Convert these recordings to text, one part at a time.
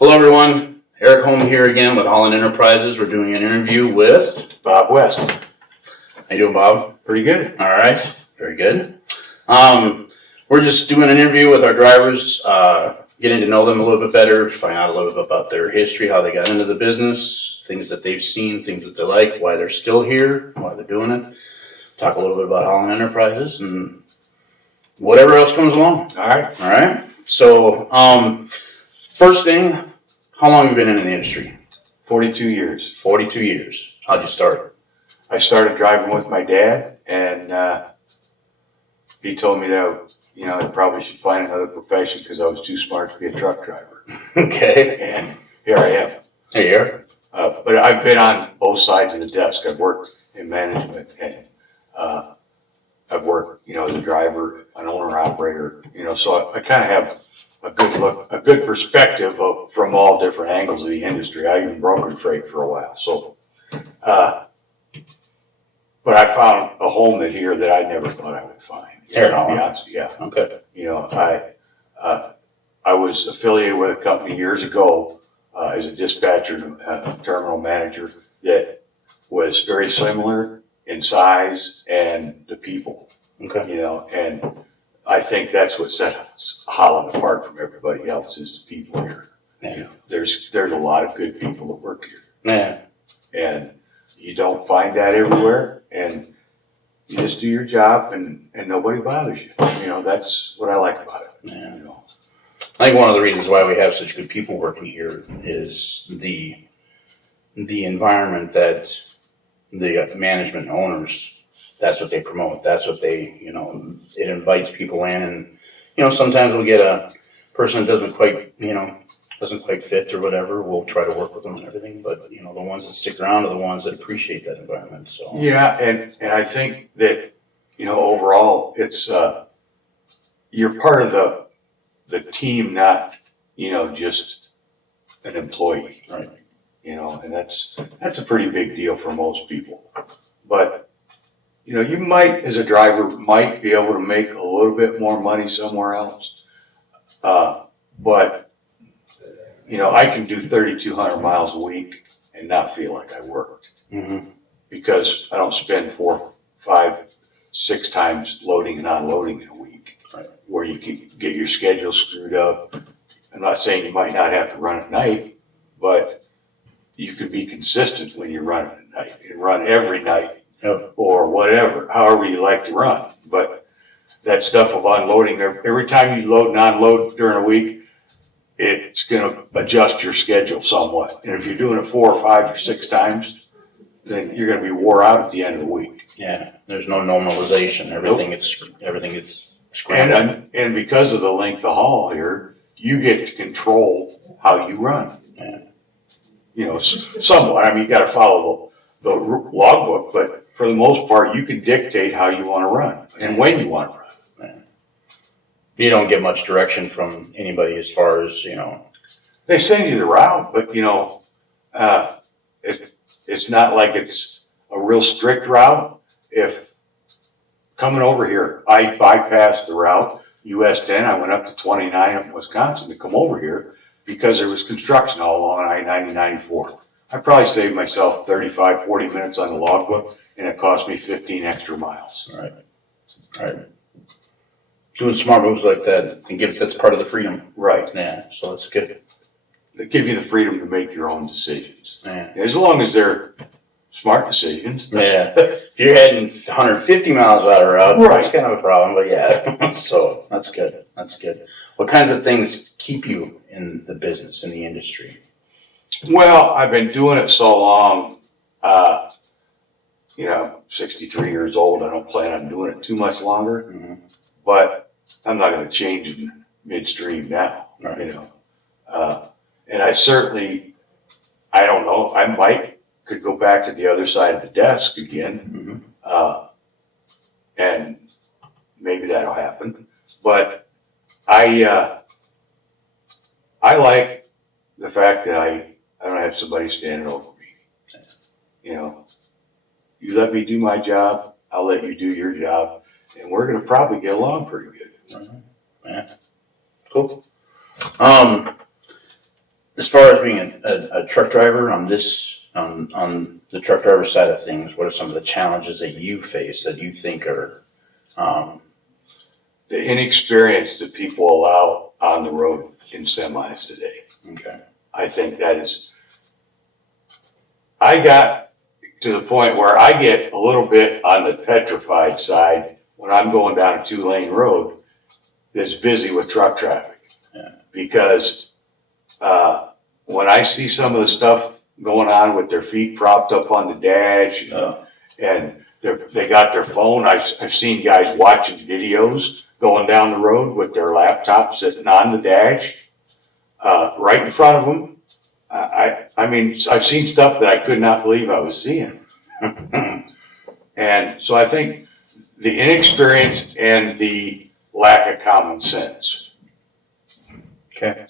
Hello, everyone. Eric Holm here again with Holland Enterprises. We're doing an interview with Bob West. How you doing, Bob? Pretty good. All right. Very good. We're just doing an interview with our drivers, getting to know them a little bit better, find out a little bit about their history, how they got into the business, things that they've seen, things that they like, why they're still here, why they're doing it. Talk a little bit about Holland Enterprises and whatever else comes along. All right. All right. So, first thing, how long have you been in the industry? 42 years. 42 years. How'd you start? I started driving with my dad, and he told me that I probably should find another profession because I was too smart to be a truck driver. Okay. And here I am. Hey, here. But I've been on both sides of the desk. I've worked in management, and I've worked, as a driver, an owner-operator. So I kind of have a good perspective from all different angles of the industry. I even brokered freight for a while. So, but I found a home here that I never thought I would find. Here, to be honest, yeah. Okay. I was affiliated with a company years ago as a dispatcher, terminal manager that was very similar in size and the people. Okay. And I think that's what sets Holland apart from everybody else is the people here. Yeah. There's a lot of good people that work here. Yeah. And you don't find that everywhere, and you just do your job and nobody bothers you. That's what I like about it. Yeah. I think one of the reasons why we have such good people working here is the environment that the management owners, that's what they promote. That's what they, it invites people in, and, sometimes we'll get a person that doesn't quite fit or whatever. We'll try to work with them and everything, but, the ones that stick around are the ones that appreciate that environment. So yeah, and I think that, overall it's, you're part of the team, not, just an employee. Right. And that's a pretty big deal for most people. But you might, as a driver, might be able to make a little bit more money somewhere else. But, I can do 3,200 miles a week and not feel like I worked. Mm-hmm. Because I don't spend 4, 5, 6 times loading and unloading in a week. Right. Where you can get your schedule screwed up. I'm not saying you might not have to run at night, but you could be consistent when you're running at night and run every night. Yep. Or whatever, however you like to run. But that stuff of unloading, every time you load and unload during a week, it's going to adjust your schedule somewhat. And if you're doing it 4 or 5 or 6 times, then you're going to be wore out at the end of the week. Yeah, there's no normalization. Everything is scrambled. And because of the length of haul here, you get to control how you run. Yeah. Somewhat. I mean, you got to follow the logbook, but for the most part, you can dictate how you want to run and when you want to run. Yeah. You don't get much direction from anybody as far as, They send you the route, but it's not like it's a real strict route. If coming over here, I bypassed the route, US 10, I went up to 29 up in Wisconsin to come over here because there was construction all along I-90-94. I probably saved myself 35, 40 minutes on the logbook, and it cost me 15 extra miles. Right. Doing smart moves like that, that's part of the freedom. Right. Yeah, so that's good. They give you the freedom to make your own decisions. Yeah. As long as they're smart decisions. Yeah. If you're heading 150 miles out of route, right. That's kind of a problem, but yeah. So that's good. That's good. What kinds of things keep you in the business, in the industry? Well, I've been doing it so long, 63 years old. I don't plan on doing it too much longer, Mm-hmm. but I'm not going to change in midstream now, Right. And I certainly, I don't know, could go back to the other side of the desk again, Mm-hmm. And maybe that'll happen. But I like the fact that I don't have somebody standing over me. You let me do my job, I'll let you do your job, and we're going to probably get along pretty good. Mm-hmm. Yeah. Cool. As far as being a truck driver on on the truck driver side of things, what are some of the challenges that you face that you think are, um, The inexperience that people allow on the road in semis today. okay. I think that is, I got to the point where I get a little bit on the petrified side when I'm going down a 2-lane road that's busy with truck traffic. Yeah. Because when I see some of the stuff going on with their feet propped up on the dash and they got their phone, I've seen guys watching videos going down the road with their laptop sitting on the dash right in front of them. I mean, I've seen stuff that I could not believe I was seeing. And so I think the inexperience and the lack of common sense. Okay.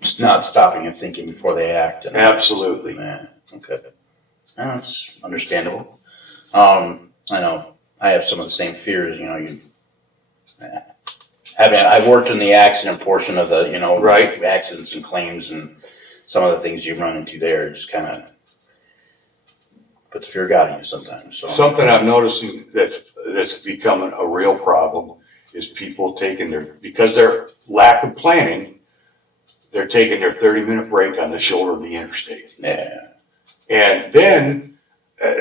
Just not stopping and thinking before they act. Absolutely. Yeah. Okay. That's understandable. I know I have some of the same fears. I've worked in the accident portion of the, Right. accidents and claims, and some of the things you run into there just kind of put the fear of God in you sometimes. So. Something I'm noticing that's becoming a real problem is people because their lack of planning, they're taking their 30-minute break on the shoulder of the interstate. Yeah. And then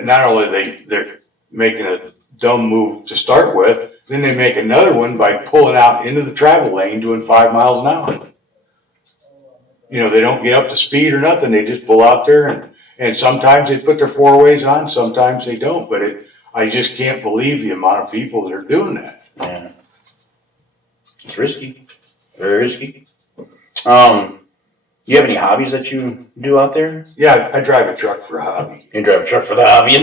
not only they're making a dumb move to start with, then they make another one by pulling out into the travel lane doing 5 miles an hour. They don't get up to speed or nothing. They just pull out there and sometimes they put their 4-ways on, sometimes they don't. But I just can't believe the amount of people that are doing that. Yeah. It's risky. Very risky. You have any hobbies that you do out there? Yeah, I drive a truck for a hobby. You drive a truck for the hobby?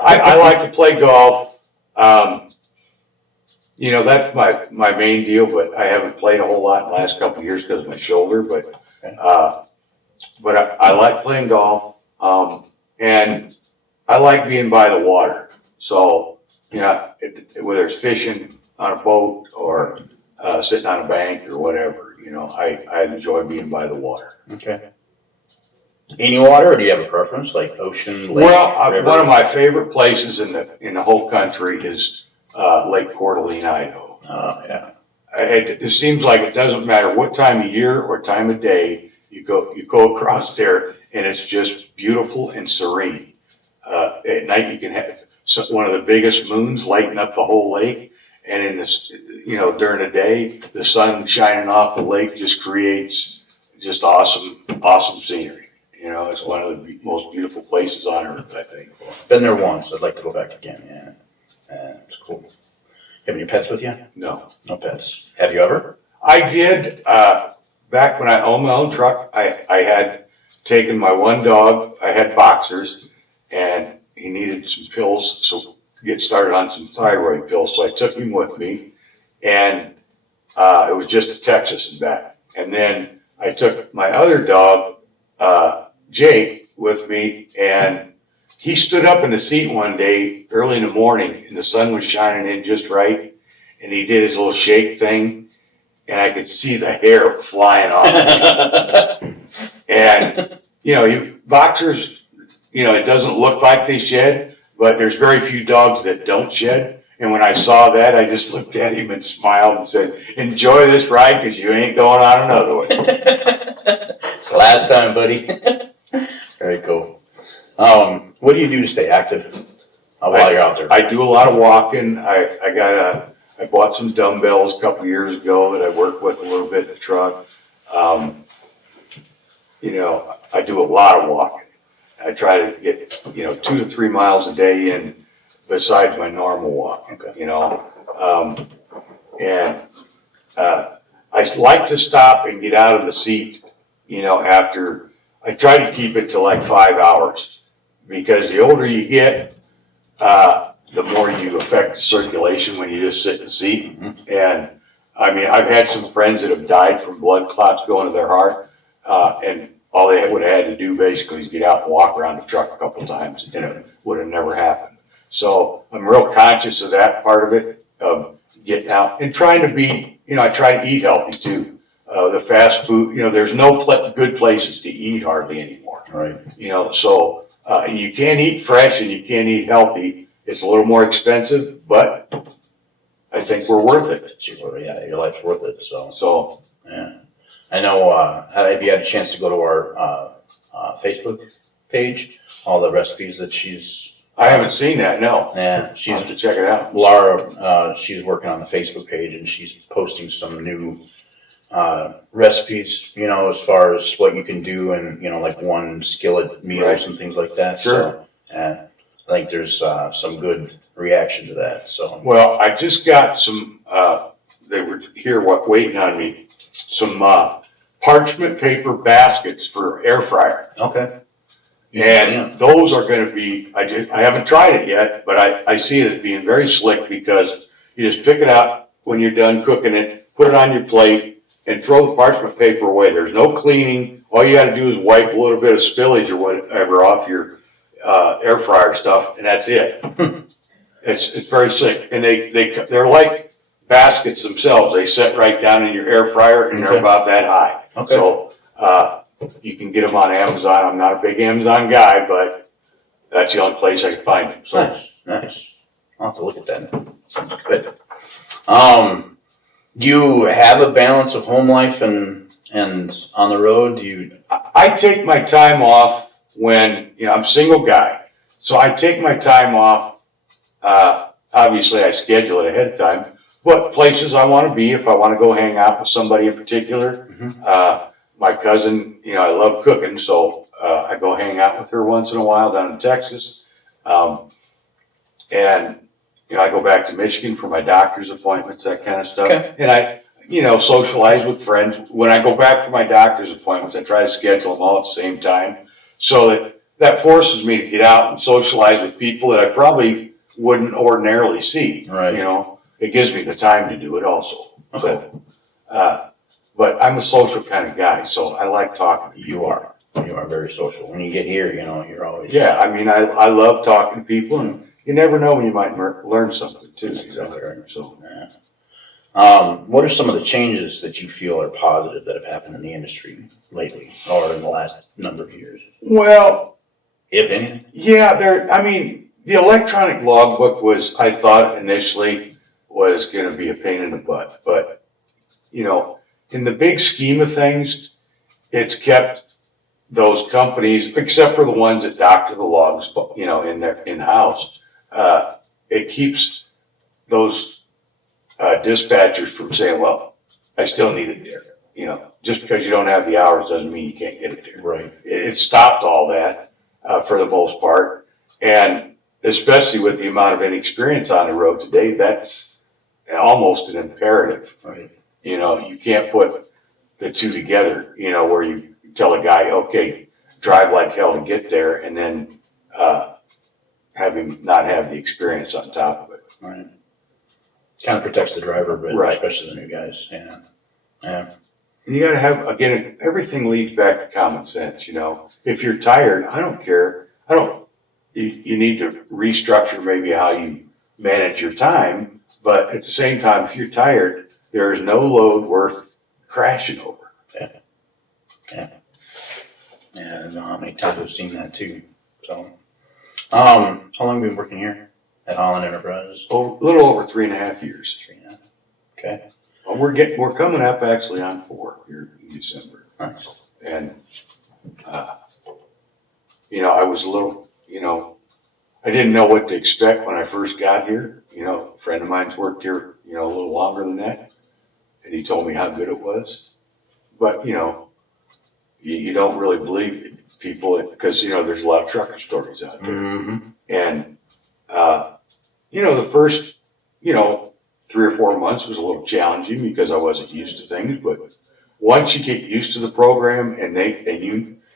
I like to play golf. That's my main deal, but I haven't played a whole lot in the last couple of years because of my shoulder. But I like playing golf, and I like being by the water. So, whether it's fishing on a boat or sitting on a bank or whatever, I enjoy being by the water. Okay. Any water, or do you have a preference, like ocean, lake, river? One of my favorite places in the whole country is Lake Coeur d'Alene, Idaho. Oh, yeah. It seems like it doesn't matter what time of year or time of day you go across there, and it's just beautiful and serene. At night you can have one of the biggest moons lighting up the whole lake, and in this, during the day, the sun shining off the lake just creates just awesome scenery. It's one of the most beautiful places on earth, I think. Been there once. I'd like to go back again. Yeah. It's cool. You have any pets with you? No. No pets. Have you ever? I did, back when I owned my own truck, I had taken my one dog, I had boxers, and he needed some pills, so to get started on some thyroid pills, so I took him with me, and it was just to Texas and back. And then I took my other dog, Jake, with me, and he stood up in the seat one day early in the morning, and the sun was shining in just right, and he did his little shake thing, and I could see the hair flying off. And, boxers, it doesn't look like they shed, but there's very few dogs that don't shed. And when I saw that, I just looked at him and smiled and said, enjoy this ride because you ain't going on another one. It's the last time, buddy. Very cool. What do you do to stay active while you're out there? I do a lot of walking. I bought some dumbbells a couple years ago that I work with a little bit in the truck. I do a lot of walking. I try to get, 2 to 3 miles a day in besides my normal walk, Okay. I like to stop and get out of the seat, after I try to keep it to like 5 hours, because the older you get, the more you affect the circulation when you just sit in the seat. Mm-hmm. And I mean, I've had some friends that have died from blood clots going to their heart, and all they would have had to do basically is get out and walk around the truck a couple times, and it would have never happened. So I'm real conscious of that part of it, of getting out and trying to be, I try to eat healthy too. the fast food, there's no good places to eat hardly anymore. Right. So, and you can't eat fresh and you can't eat healthy. It's a little more expensive, but I think we're worth it. Yeah, your life's worth it. So, yeah. I know, have you had a chance to go to our Facebook page? All the recipes that she's. I haven't seen that, no. Yeah, I'll have to check it out. Laura, she's working on the Facebook page and she's posting some new recipes, as far as what you can do and, like one skillet meals Right. and things like that. Sure. So, yeah, I think there's some good reaction to that. So, Well, I just got some, they were here waiting on me, some parchment paper baskets for air fryer. okay. And those are going to be, I haven't tried it yet, but I see it as being very slick because you just pick it up when you're done cooking it, put it on your plate, and throw the parchment paper away. There's no cleaning. All you got to do is wipe a little bit of spillage or whatever off your air fryer stuff, and that's it. It's very slick. And they're like baskets themselves. They set right down in your air fryer, and they're about that high. Okay. So, you can get them on Amazon. I'm not a big Amazon guy, but that's the only place I can find them. So Nice. I'll have to look at that. Sounds good. Do you have a balance of home life and on the road? Do you? I take my time off when, I'm a single guy. So I take my time off. Obviously I schedule it ahead of time, but places I want to be, if I want to go hang out with somebody in particular, my cousin, I love cooking, so I go hang out with her once in a while down in Texas. And, I go back to Michigan for my doctor's appointments, that kind of stuff. Okay. And I, socialize with friends. When I go back for my doctor's appointments, I try to schedule them all at the same time so that forces me to get out and socialize with people that I probably wouldn't ordinarily see. Right. It gives me the time to do it also. Okay. So, but I'm a social kind of guy, so I like talking to people. You are very social. When you get here, you're always. Yeah, I love talking to people, and you never know when you might learn something too. That's exactly right. So, yeah. What are some of the changes that you feel are positive that have happened in the industry lately or in the last number of years, well, if any? yeah, the electronic logbook I thought initially was going to be a pain in the butt, but in the big scheme of things, it's kept those companies, except for the ones that doctor the logs, in their in-house, it keeps those dispatchers from saying, well, I still need it there. Just because you don't have the hours doesn't mean you can't get it there. Right. It stopped all that for the most part. And especially with the amount of inexperience on the road today, that's almost an imperative. Right. You can't put the two together, where you tell a guy, okay, drive like hell to get there, and then have him not have the experience on top of it. Right. Kind of protects the driver, but Right. especially the new guys. Yeah. Yeah. And you got to have, again, everything leads back to common sense. If you're tired, I don't care. You need to restructure maybe how you manage your time, but at the same time, if you're tired, there is no load worth crashing over. Yeah, I don't know how many times I've seen that too. So, how long have you been working here at Holland Enterprises? A little over 3.5 years. 3.5. Okay. Well, we're coming up actually on 4 here in December. Nice. And, I was a little, I didn't know what to expect when I first got here. A friend of mine's worked here, a little longer than that. And he told me how good it was. But, you don't really believe people because, there's a lot of trucker stories out there. Mm-hmm. And, the first, 3 or 4 months was a little challenging because I wasn't used to things. But once you get used to the program and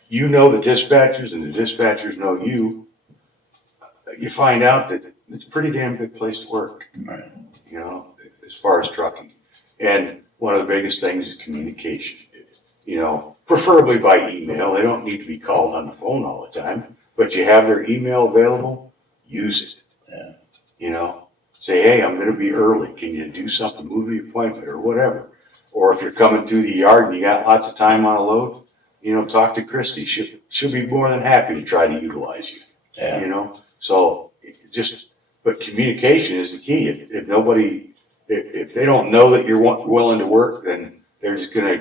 you know the dispatchers and the dispatchers know you, you find out that it's a pretty damn good place to work, Right. As far as trucking. And one of the biggest things is communication, preferably by email. They don't need to be called on the phone all the time, but you have their email available, use it. Yeah. Say, hey, I'm going to be early. Can you do something, move the appointment or whatever? or if you're coming through the yard and you got lots of time on a load, talk to Christy. She'll be more than happy to try to utilize you. Yeah. So but communication is the key. If they don't know that you're willing to work, then they're just going to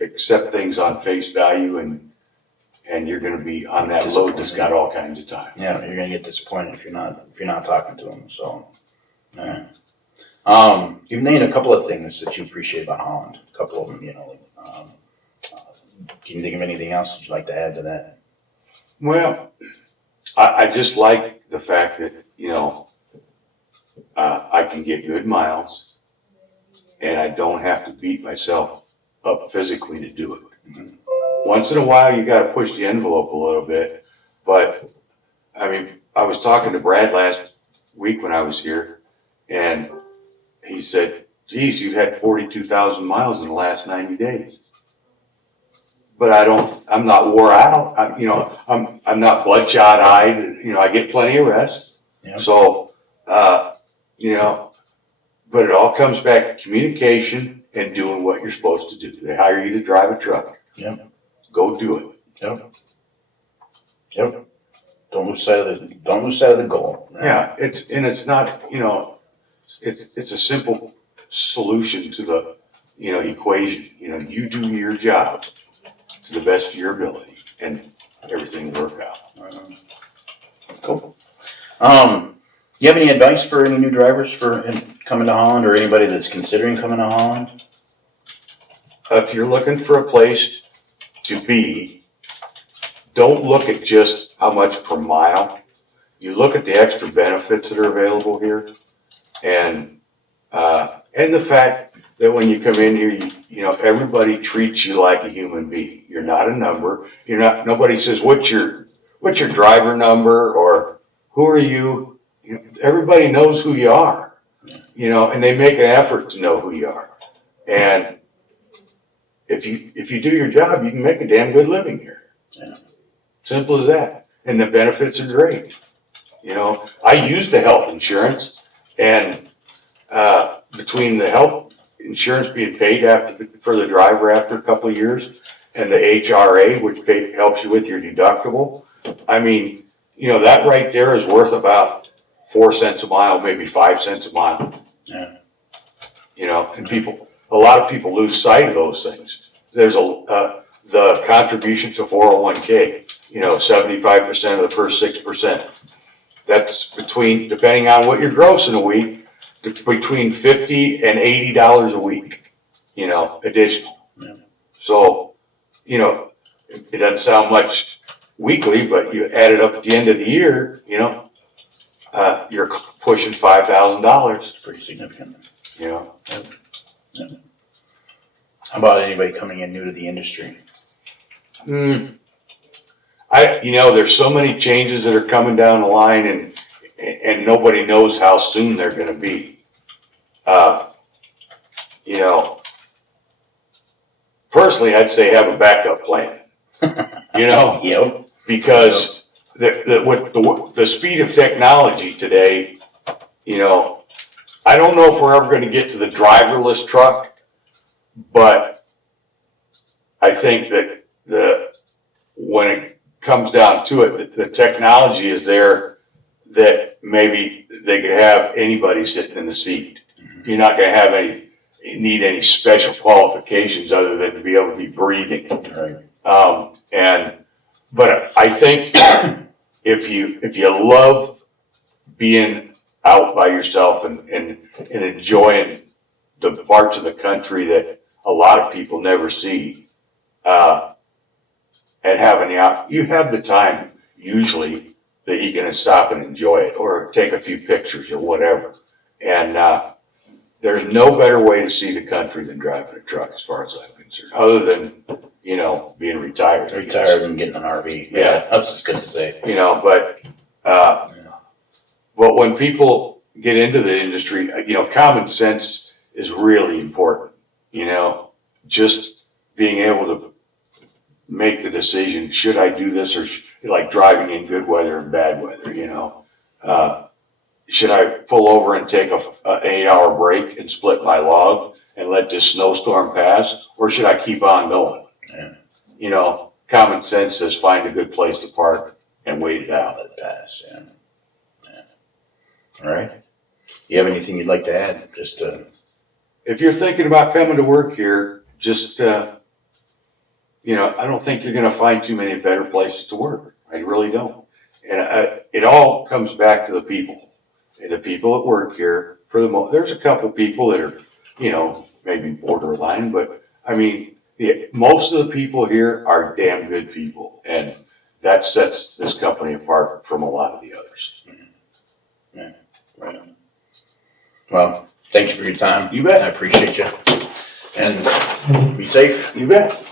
accept things on face value, and you're going to be on that load that's got all kinds of time. Yeah, you're going to get disappointed if you're not talking to them. So, yeah. You've named a couple of things that you appreciate about Holland. A couple of them, can you think of anything else that you'd like to add to that? Well, I just like the fact that, I can get good miles and I don't have to beat myself up physically to do it. Mm-hmm. Once in a while, you got to push the envelope a little bit. But, I was talking to Brad last week when I was here, and he said, geez, you've had 42,000 miles in the last 90 days. But I'm not wore out. I'm not bloodshot eyed. I get plenty of rest. Yeah. So, but it all comes back to communication and doing what you're supposed to do. They hire you to drive a truck. Yep. Go do it. Yep. Don't lose sight of the goal. Yeah. It's not, it's a simple solution to the, equation. You do your job to the best of your ability, and everything will work out. Cool. Do you have any advice for any new drivers for coming to Holland, or anybody that's considering coming to Holland? If you're looking for a place to be, don't look at just how much per mile. You look at the extra benefits that are available here, and the fact that when you come in here, everybody treats you like a human being. You're not a number. Nobody says, what's your driver number, or who are you? Everybody knows who you are, and they make an effort to know who you are. And if you do your job, you can make a damn good living here. Yeah. Simple as that. And the benefits are great. I use the health insurance, and between the health insurance being paid for the driver after a couple of years, and the HRA, which helps you with your deductible, that right there is worth about 4 cents a mile, maybe 5 cents a mile. Yeah. And a lot of people lose sight of those things. There's the contribution to 401k, 75% of the first 6%. That's depending on what you're grossing a week, between $50 and $80 a week, additional. Yeah. So, it doesn't sound much weekly, but you add it up at the end of the year, you're pushing $5,000. It's pretty significant. Yeah. How about anybody coming in new to the industry? There's so many changes that are coming down the line, and nobody knows how soon they're going to be. Personally, I'd say have a backup plan. Yep. Because with the speed of technology today, I don't know if we're ever going to get to the driverless truck, but I think that when it comes down to it, the technology is there that maybe they could have anybody sitting in the seat. Mm-hmm. You're not going to need any special qualifications other than to be able to be breathing. Right. But I think if you love being out by yourself and enjoying the parts of the country that a lot of people never see, and you have the time usually that you're going to stop and enjoy it or take a few pictures or whatever. And there's no better way to see the country than driving a truck, as far as I'm concerned, other than being retired. Retired and getting an RV. Yeah. I was just going to say. But when people get into the industry, common sense is really important. Just being able to make the decision, should I do this, or like driving in good weather and bad weather, should I pull over and take an 8-hour break and split my log and let this snowstorm pass, or should I keep on going? Yeah. You know, common sense says find a good place to park and wait it out. Let it pass, yeah. All right. You have anything you'd like to add? Just, If you're thinking about coming to work here, just, you know, I don't think you're going to find too many better places to work. I really don't. And it all comes back to the people. And the people that work here, for the most, there's a couple people that are, you know, maybe borderline, but I mean, most of the people here are damn good people. And that sets this company apart from a lot of the others. yeah, right on. Well, thank you for your time. You bet. I appreciate you. And be safe. You bet.